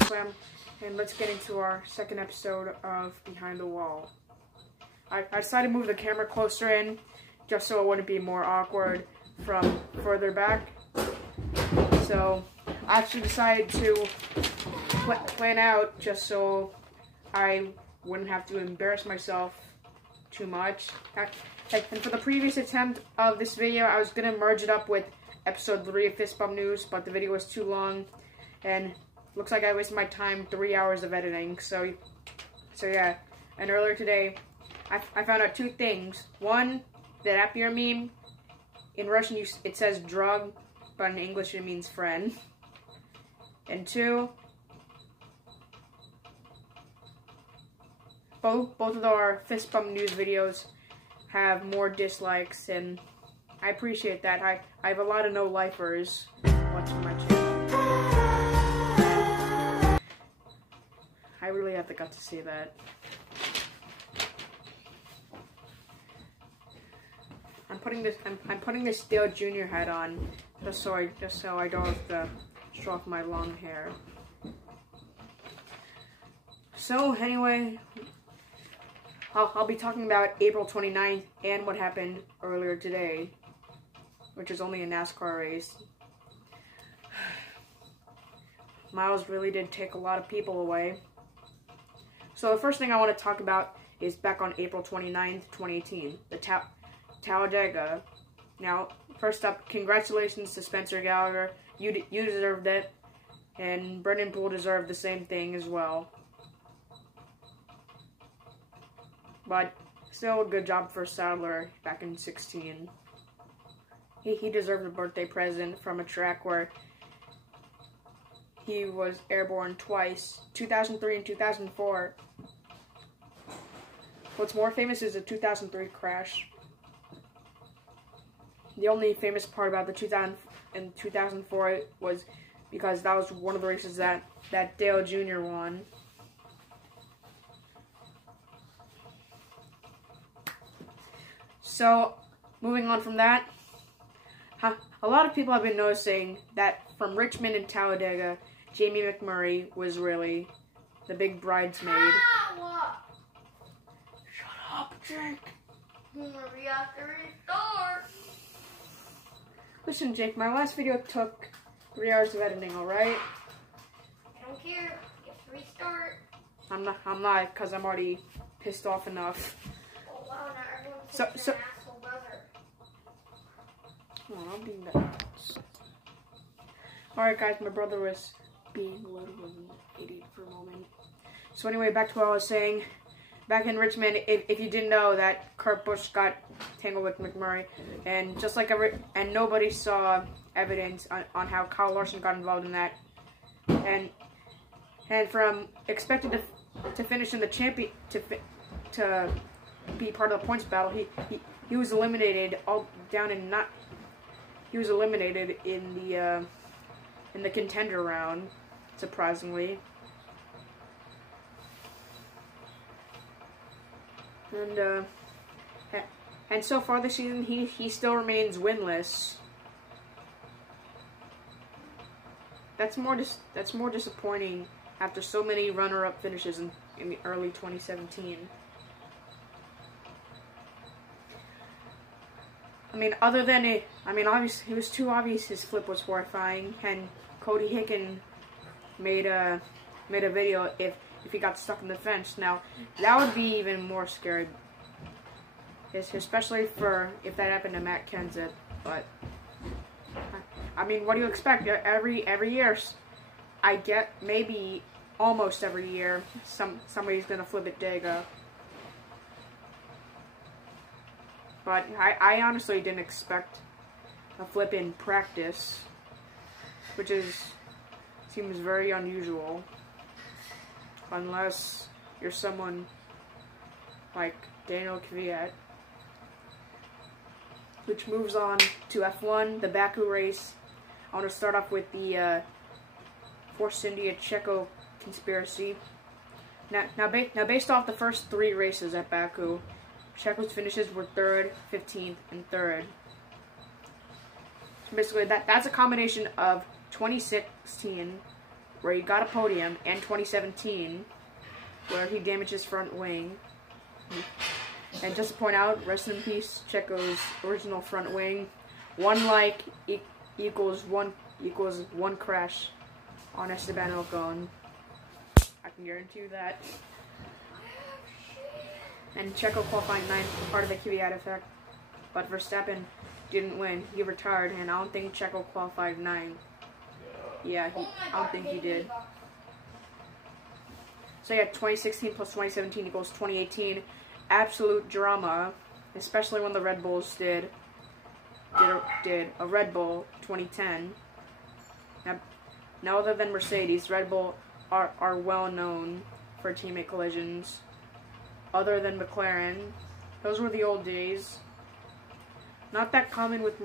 Slam, and let's get into our second episode of Behind the Wall. I decided to move the camera closer in, just so it wouldn't be more awkward from further back. So I actually decided to plan out just so I wouldn't have to embarrass myself too much. And for the previous attempt of this video, I was going to merge it up with episode 3 of FISTBUMP News, but the video was too long, and looks like I wasted my time 3 hours of editing. So yeah. And earlier today, I found out two things. One, that Appier meme, in Russian it says drug, but in English it means friend. And two, both of our FISTBUMP News videos have more dislikes, and I appreciate that. I have a lot of no-lifers watching my channel. I really have the guts to say that. I'm putting this Dale Jr. hat on just so I don't have to show off my long hair. So anyway, I'll be talking about April 29th and what happened earlier today, which is only a NASCAR race. Miles really did take a lot of people away. So the first thing I want to talk about is back on April 29th, 2018, the Talladega. Now, first up, congratulations to Spencer Gallagher. You deserved it, and Brendan Poole deserved the same thing as well. But still a good job for Sadler back in 16. He deserved a birthday present from a track where he was airborne twice, 2003 and 2004. What's more famous is the 2003 crash. The only famous part about the 2004 was because that was one of the races that Dale Jr. won. So, moving on from that, a lot of people have been noticing that from Richmond and Talladega, Jamie McMurray was really the big bridesmaid. Shut up, Jake. We have to restart. Listen, Jake, my last video took 3 hours of editing, alright? I don't care. You have to restart. I'm not, because I'm already pissed off enough. Oh, wow, now everyone's an asshole brother. Oh, I'm being that. Alright, guys, my brother was being a little of an idiot for a moment. So anyway, back to what I was saying. Back in Richmond, if you didn't know, that Kurt Busch got tangled with McMurray, and just like and nobody saw evidence on how Kyle Larson got involved in that, and from expected to finish in the champion to be part of the points battle, he was eliminated he was eliminated in the contender round, surprisingly. And so far this season, he still remains winless. That's more disappointing after so many runner-up finishes in the early 2017. I mean, other than it, obviously it was too obvious his flip was horrifying, and Cody Hicken made a video if he got stuck in the fence. Now, that would be even more scary, especially if that happened to Matt Kenseth. But I mean, what do you expect? Every year, I get maybe almost every year somebody's gonna flip at Dega. But I honestly didn't expect a flip in practice, which seems very unusual. Unless you're someone like Daniel Kvyat. Which moves on to F1, the Baku race. I want to start off with the Force India Checo conspiracy. Now based off the first 3 races at Baku, Checo's finishes were 3rd, 15th, and 3rd. So basically, that's a combination of 2016, where he got a podium, and 2017, where he damaged his front wing. And just to point out, rest in peace, Checo's original front wing. One like equals one crash on Esteban Ocon. I can guarantee you that. And Checo qualifying 9th, part of the caveat effect. But Verstappen didn't win. He retired, and I don't think Checo qualified 9th. Yeah, I don't think he did. So yeah, 2016 plus 2017 equals 2018. Absolute drama, especially when the Red Bulls did a Red Bull 2010. Now other than Mercedes, Red Bull are well known for teammate collisions. Other than McLaren, those were the old days. Not that common with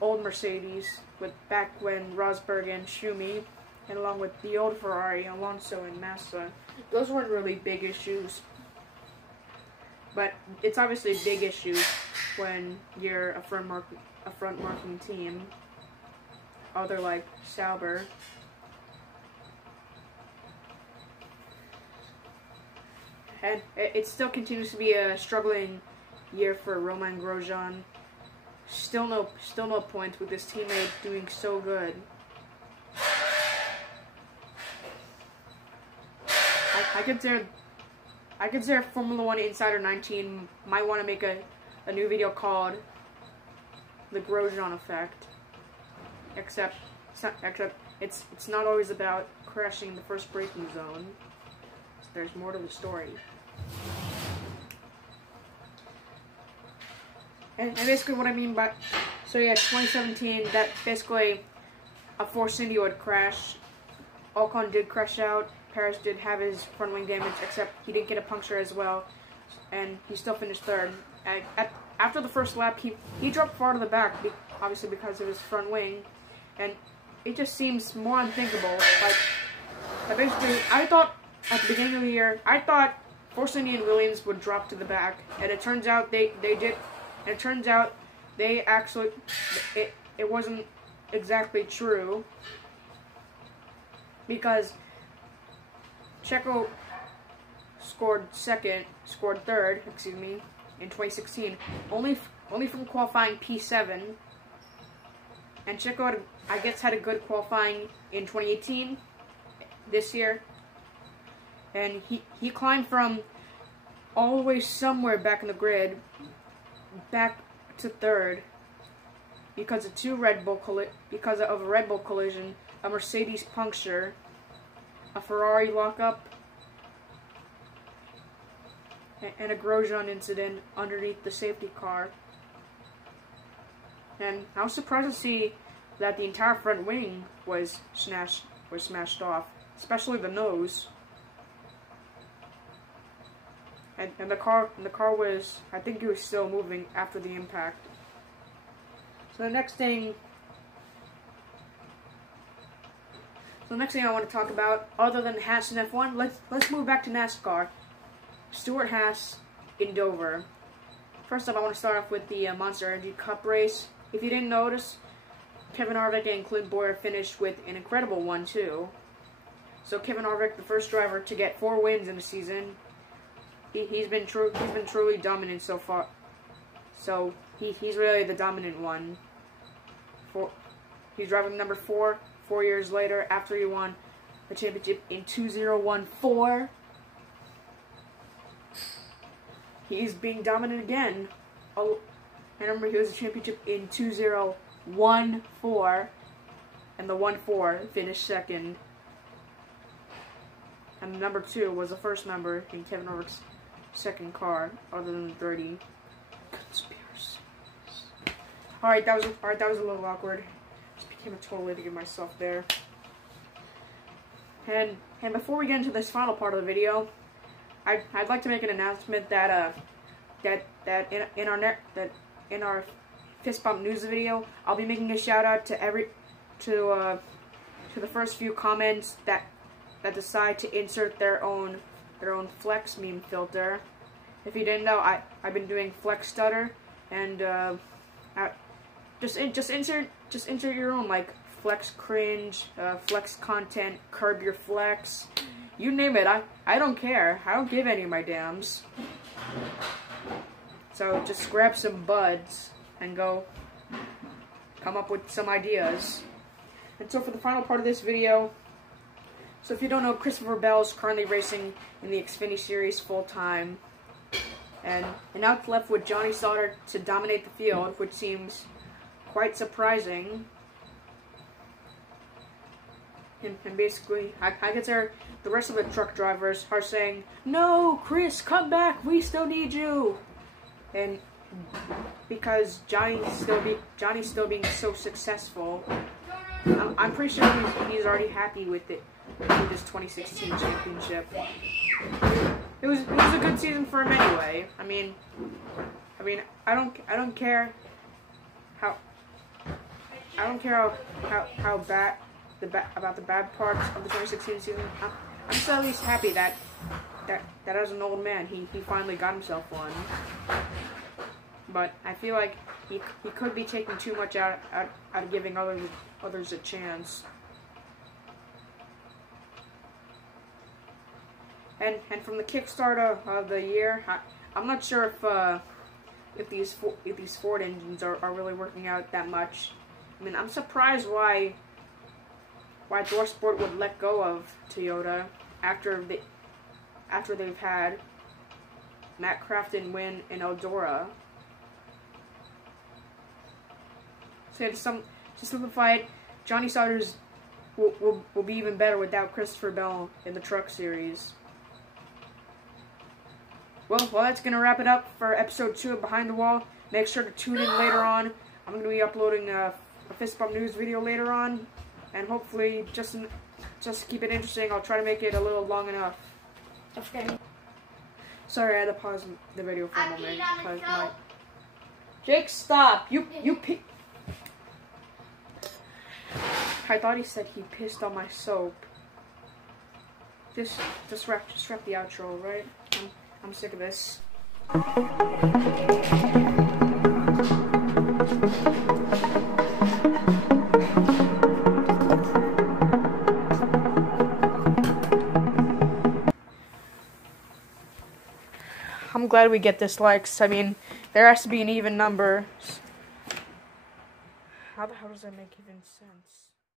old Mercedes, with back when Rosberg and Schumi, and along with the old Ferrari, Alonso and Massa. Those weren't really big issues. But it's obviously a big issue when you're a front marking team. Other like Sauber. And it still continues to be a struggling year for Romain Grosjean. Still no points with his teammate doing so good. I consider Formula 1 Insider 19 might want to make a new video called The Grosjean Effect. Except it's not always about crashing the first braking zone. So there's more to the story. And basically what I mean by, so yeah, 2017, that basically a Force India would crash. Ocon did crash out. Perez did have his front wing damage, except he didn't get a puncture as well, and he still finished third. After the first lap, he dropped far to the back, obviously because of his front wing, and it just seems more unthinkable. Like basically, I thought at the beginning of the year, I thought Force India and Williams would drop to the back, and it turns out they did. And it turns out they actually, it wasn't exactly true, because Checo scored third, in 2016, only from qualifying P7, and Checo had a good qualifying in 2018, this year, and he climbed from all the way somewhere back in the grid, back to third, because of a Red Bull collision, a Mercedes puncture, a Ferrari lockup, and a Grosjean incident underneath the safety car. And I was surprised to see that the entire front wing was smashed off, especially the nose. And the car was, I think it was still moving after the impact. So the next thing I want to talk about, other than Haas and F1, let's move back to NASCAR. Stuart Haas in Dover. First off, I want to start off with the Monster Energy Cup race. If you didn't notice, Kevin Harvick and Clint Bowyer finished with an incredible 1-2. So Kevin Harvick, the first driver to get 4 wins in a season. He's been truly dominant so far. So he's really the dominant one. He's driving number 4 years later after he won the championship in 2014. He's being dominant again. Oh, I remember he was a championship in 2014, and the 1-4 finished second. And number 2 was the first member in Kevin Harvick's second car, other than the 30. Conspiracy. Alright, that was a little awkward. Just became a total idiot myself there. And before we get into this final part of the video, I'd like to make an announcement that in our fist bump news video, I'll be making a shout out to the first few comments that decide to insert their own Flex meme filter. If you didn't know, I've been doing Flex Stutter, and just insert your own, like flex cringe, flex content, curb your flex. You name it, I don't care. I don't give any of my dams. So just grab some buds and go come up with some ideas. And so for the final part of this video, so if you don't know, Christopher Bell is currently racing in the Xfinity Series full-time. And now it's left with Johnny Sauter to dominate the field, which seems quite surprising. And basically, I consider the rest of the truck drivers are saying, "No, Chris, come back, we still need you." And because Johnny's still being so successful, I'm pretty sure he's already happy with it, with his 2016 championship. It was a good season for him anyway. I mean, I don't care how bad about the bad parts of the 2016 season. I'm still at least happy that as an old man he finally got himself one. But I feel like he could be taking too much out of giving others a chance. And from the Kickstarter of the year, I'm not sure if these Ford engines are really working out that much. I mean, I'm surprised why Thorsport would let go of Toyota after they've had Matt Crafton win in Eldora. So to simplify it, Johnny Sauter's will be even better without Christopher Bell in the Truck Series. Well, that's going to wrap it up for episode 2 of Behind the Wall. Make sure to tune in later on. I'm going to be uploading a Fist Bump News video later on. And hopefully, just to keep it interesting, I'll try to make it a little long enough. Okay. Sorry, I had to pause the video for a moment. Jake, stop! You I thought he said he pissed on my soap. Just wrap the outro, right? I'm sick of this. I'm glad we get dislikes. I mean, there has to be an even number. How the hell does that make even sense?